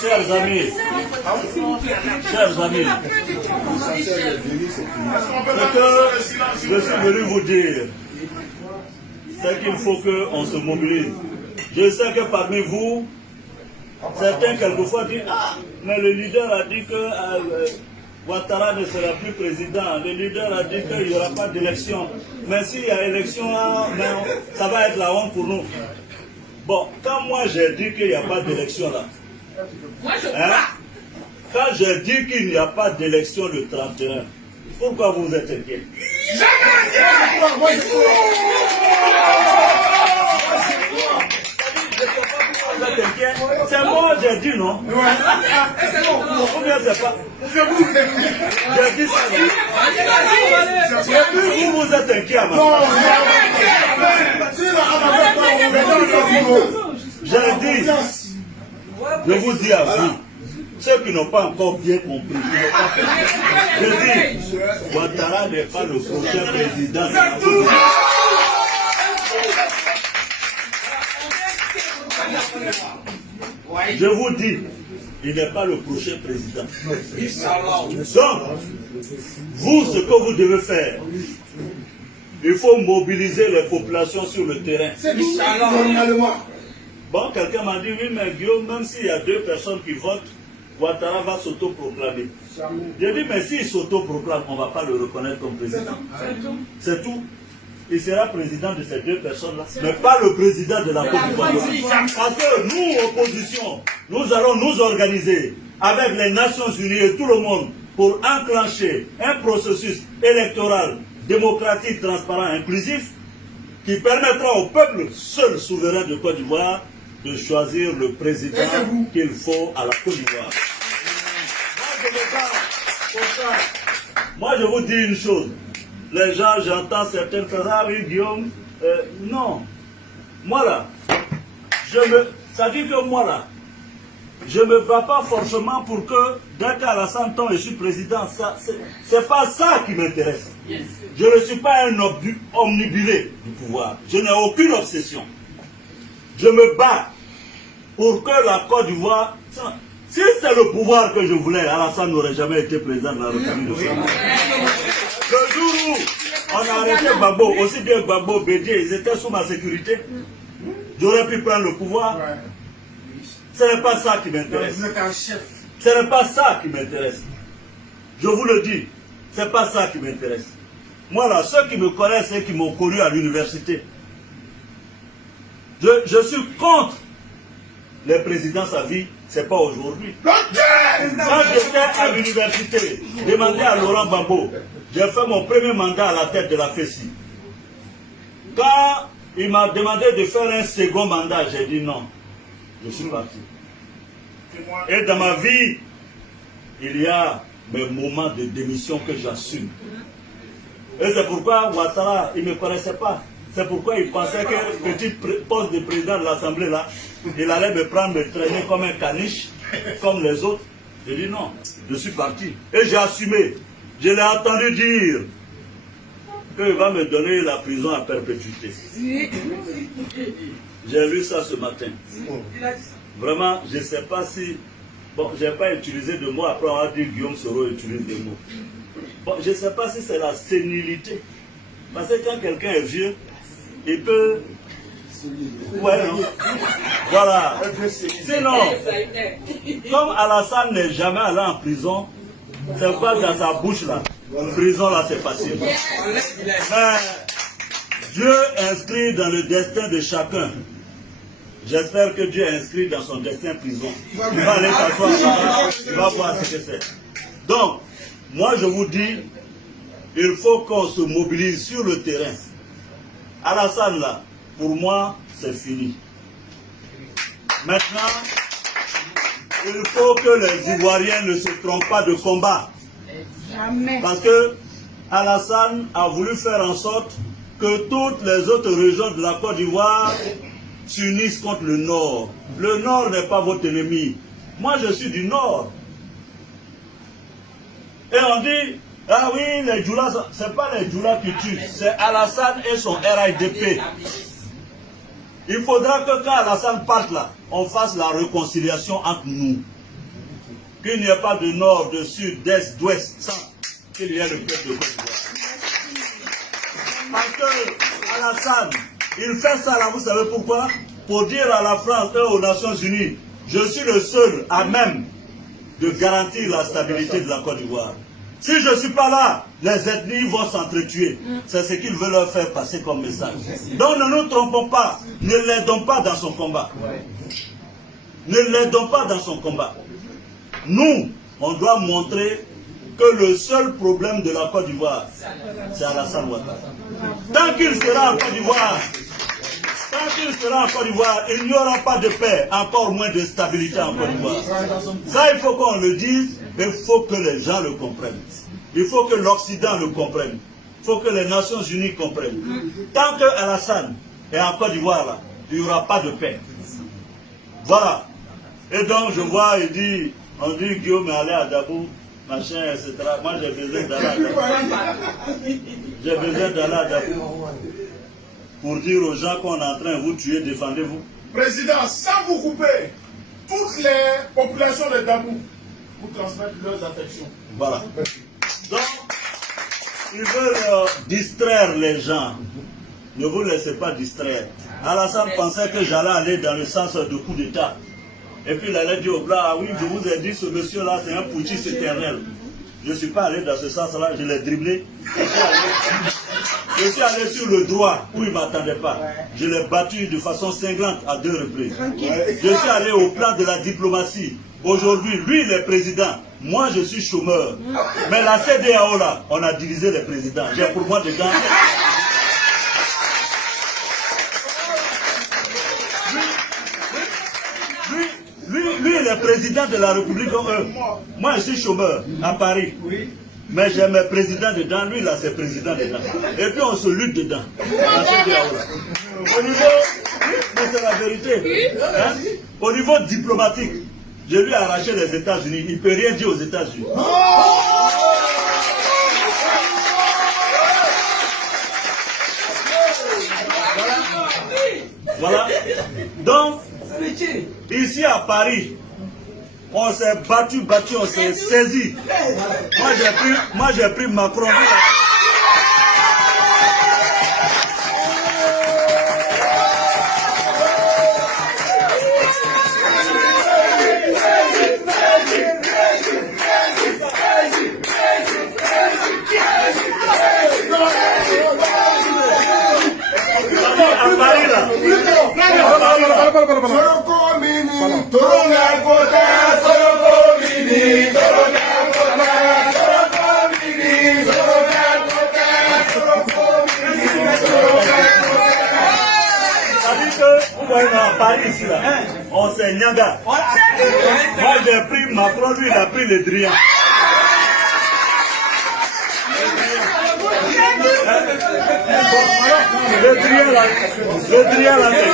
Chers amis, ce que je suis venu vous dire, c'est qu'il faut qu'on se mobilise. Je sais que parmi vous, certains quelquefois disent « Ah, mais le leader a dit que Ouattara ne sera plus président. Le leader a dit qu'il n'y aura pas d'élection. Mais s'il y a élection, ça va être la honte pour nous. » Bon, quand moi j'ai dit qu'il n'y a pas d'élection là, quand j'ai dit qu'il n'y a pas d'élection le 31, pourquoi vous êtes inquiets? C'est moi, j'ai dit non. Ou bien c'est pas. J'ai dit ça. Et puis vous êtes inquiets à ma J'ai dit, je vous dis à vous, ceux qui n'ont pas encore bien compris, je dis, Ouattara n'est pas le prochain président de la République. Je vous dis, il n'est pas le prochain président. Donc, vous, ce que vous devez faire, il faut mobiliser les populations sur le terrain. Bon, quelqu'un m'a dit, oui, mais Guillaume, même s'il y a 2 personnes qui votent, Ouattara va s'autoproclamer. J'ai dit, mais s'il s'autoproclame, on ne va pas le reconnaître comme président. C'est tout. Il sera président de ces 2 personnes-là, mais pas le président de la Côte d'Ivoire. Parce que nous, opposition, nous allons nous organiser avec les Nations Unies et tout le monde pour enclencher un processus électoral démocratique, transparent, inclusif, qui permettra au peuple seul souverain de Côte d'Ivoire de choisir le président qu'il faut à la Côte d'Ivoire. Moi, je vous dis une chose. Les gens, j'entends certaines personnes, ah oui, Guillaume, non. Moi là, ça dit que moi là, je ne me bats pas forcément pour que, dès qu'Alassane tombe et je suis président, c'est pas ça qui m'intéresse. Je ne suis pas un omnibulé du pouvoir. Je n'ai aucune obsession. Je me bats pour que la Côte d'Ivoire... Si c'est le pouvoir que je voulais, Alassane n'aurait jamais été président de la République de France. Le jour où on a arrêté Gbagbo, aussi bien Gbagbo, Bédié, ils étaient sous ma sécurité, j'aurais pu prendre le pouvoir. Ce n'est pas ça qui m'intéresse. Ce n'est pas ça qui m'intéresse. Je vous le dis, ce n'est pas ça qui m'intéresse. Moi là, ceux qui me connaissent et qui m'ont connu à l'université, je suis contre les présidences à vie, ce n'est pas aujourd'hui. Quand j'étais à l'université, demandez à Laurent Gbagbo, j'ai fait mon premier mandat à la tête de la FESI. Quand il m'a demandé de faire un second mandat, j'ai dit non. Je suis parti. Et dans ma vie, il y a mes moments de démission que j'assume. Et c'est pourquoi Ouattara, il ne me connaissait pas. C'est pourquoi il pensait que le petit poste de président de l'Assemblée, là, il allait me prendre, me traîner comme un caniche, comme les autres. J'ai dit non, je suis parti. Et j'ai assumé. Je l'ai entendu dire qu'il va me donner la prison à perpétuité. J'ai lu ça ce matin. Vraiment, je ne sais pas si... Bon, je n'ai pas utilisé de mots, après on a dit Guillaume Soro utilise des mots. Bon, je ne sais pas si c'est la sénilité. Parce que quand quelqu'un est vieux, il peut... Ouais, non. Voilà. Sinon, comme Alassane n'est jamais allé en prison, c'est pas dans sa bouche là. En prison là, c'est facile. Mais Dieu inscrit dans le destin de chacun. J'espère que Dieu inscrit dans son destin prison. Il va aller s'asseoir là-bas, il va voir ce que c'est. Donc, moi je vous dis, il faut qu'on se mobilise sur le terrain. Alassane là, pour moi, c'est fini. Maintenant, il faut que les Ivoiriens ne se trompent pas de combat. Parce que Alassane a voulu faire en sorte que toutes les autres régions de la Côte d'Ivoire s'unissent contre le Nord. Le Nord n'est pas votre ennemi. Moi, je suis du Nord. Et on dit, ah oui, les Djoulas, ce n'est pas les Djoulas qui tuent, c'est Alassane et son RIDP. Il faudra que quand Alassane parte là, on fasse la réconciliation entre nous. Qu'il n'y ait pas de nord, de sud, d'est, d'ouest, sans qu'il y ait le peuple de Côte d'Ivoire. Parce que Alassane, il fait ça là, vous savez pourquoi? Pour dire à la France et aux Nations Unies, je suis le seul à même de garantir la stabilité de la Côte d'Ivoire. Si je ne suis pas là, les ethnies vont s'entretuer. C'est ce qu'il veut leur faire passer comme message. Donc ne nous trompons pas. Ne l'aidons pas dans son combat. Ne l'aidons pas dans son combat. Nous, on doit montrer que le seul problème de la Côte d'Ivoire, c'est Alassane Ouattara. Tant qu'il sera en Côte d'Ivoire, il n'y aura pas de paix, encore moins de stabilité en Côte d'Ivoire. Ça, il faut qu'on le dise, mais il faut que les gens le comprennent. Il faut que l'Occident le comprenne. Il faut que les Nations Unies comprennent. Tant que Alassane est en Côte d'Ivoire, là, il n'y aura pas de paix. Voilà. Et donc, je vois, on dit Guillaume est allé à Dabou, machin, etc. Moi, j'ai besoin d'aller à Dabou. J'ai besoin d'aller à Dabou. Pour dire aux gens qu'on est en train de vous tuer, défendez-vous. Président, sans vous couper, toutes les populations de Dabou vous transmettent leurs affections. Voilà. Donc, ils veulent distraire les gens. Ne vous laissez pas distraire. Alassane pensait que j'allais aller dans le sens de coup d'État. Et puis il allait dire au blanc, ah oui, je vous ai dit, ce monsieur-là, c'est un putschiste éternel. Je ne suis pas allé dans ce sens-là, je l'ai dribblé. Je suis allé sur le droit où il ne m'attendait pas. Je l'ai battu de façon cinglante à 2 reprises. Je suis allé au plan de la diplomatie. Aujourd'hui, lui, il est président. Moi, je suis chômeur. Mais la CEDEAO, là, on a divisé les présidents. J'ai pour moi dedans. Lui, il est président de la République. Moi, je suis chômeur à Paris. Mais j'ai mes présidents dedans. Lui, là, c'est président dedans. Et puis, on se lutte dedans. Au niveau, mais c'est la vérité. Hein? Au niveau diplomatique, je lui ai arraché les États-Unis. Il ne peut rien dire aux États-Unis. Voilà. Donc, ici à Paris, on s'est battu, on s'est saisi. Moi j'ai pris Macron. À Paris là. À Paris ici là, on s'est nyaga. Moi j'ai pris Macron, lui il a pris le Drian. Le Drian là, c'est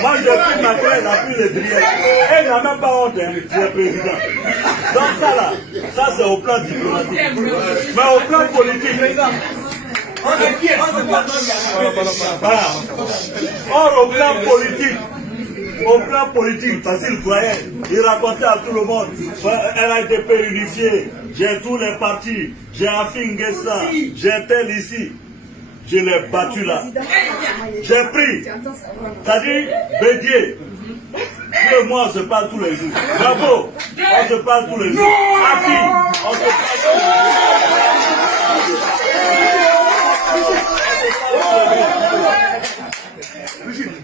moi j'ai pris Macron, il a pris le Drian. Et il n'a même pas honte, hein, c'est le président. Donc ça là, ça c'est au plan diplomatique. Mais au plan politique, voilà. Or, au plan politique, parce qu'il croyait, il racontait à tout le monde, elle a été pérennisée, j'ai tous les partis, j'ai Afin ça, j'ai tel ici. Je l'ai battu là. J'ai pris, c'est-à-dire Bédier. Lui et moi, on se parle tous les jours. Bravo, on se parle tous les jours. Afin, on se parle tous les jours.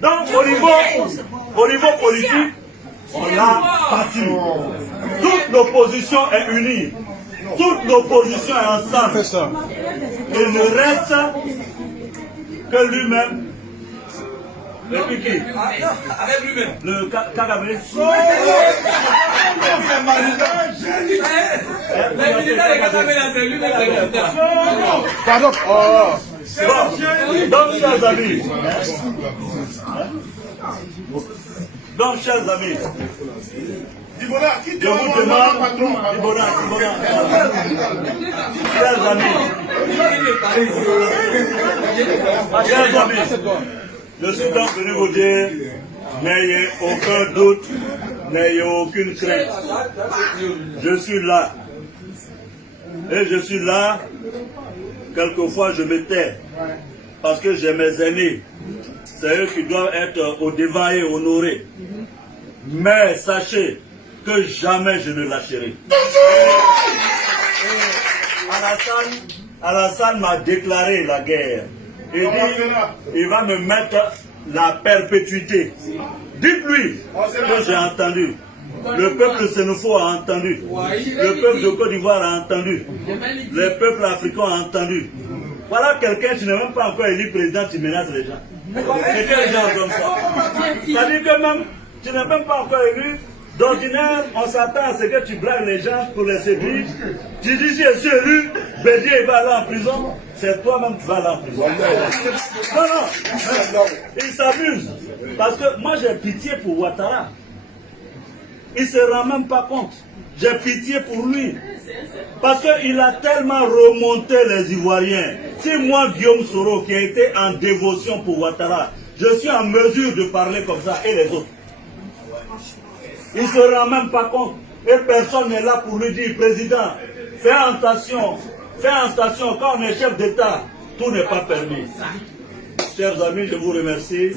Donc, au niveau politique, on l'a battu. Toute l'opposition est unie. Toute l'opposition est ensemble. Il ne reste que lui-même. Et puis qui? Avec lui-même. Le Kagame. Les militaires de Kagame, c'est lui-même. Pardon. Donc, chers amis, Donc, chers amis, Dibona, qui je te vous demande, Dibona, chers amis, je suis donc venu vous dire, n'ayez aucun doute, n'ayez aucune crainte. Je suis là. Et je suis là, quelquefois je me tais, parce que j'ai mes aînés. C'est eux qui doivent être au devant et honorés. Mais sachez que jamais je ne lâcherai. Alassane m'a déclaré la guerre. Il dit, il va me mettre la perpétuité. Dites-lui que j'ai entendu. Le peuple sénégalais a entendu. Le peuple de Côte d'Ivoire a entendu. Les peuples africains ont entendu. Voilà quelqu'un qui n'est même pas encore élu président, qui menace les gens. C'est quel genre comme ça? C'est-à-dire que même, tu n'es même pas encore élu. D'ordinaire, on s'attend à ce que tu blagues les gens pour les séduire. Tu dis, si je suis élu, Bédier va aller en prison. C'est toi-même qui vas aller en prison. Non, il s'amuse. Parce que moi, j'ai pitié pour Ouattara. Il ne se rend même pas compte. J'ai pitié pour lui. Parce qu'il a tellement remonté les Ivoiriens. Si moi, Guillaume Soro, qui a été en dévotion pour Ouattara, je suis en mesure de parler comme ça, et les autres. Il ne se rend même pas compte. Et personne n'est là pour lui dire, président, fais attention, quand on est chef d'État, tout n'est pas permis. Chers amis, je vous remercie.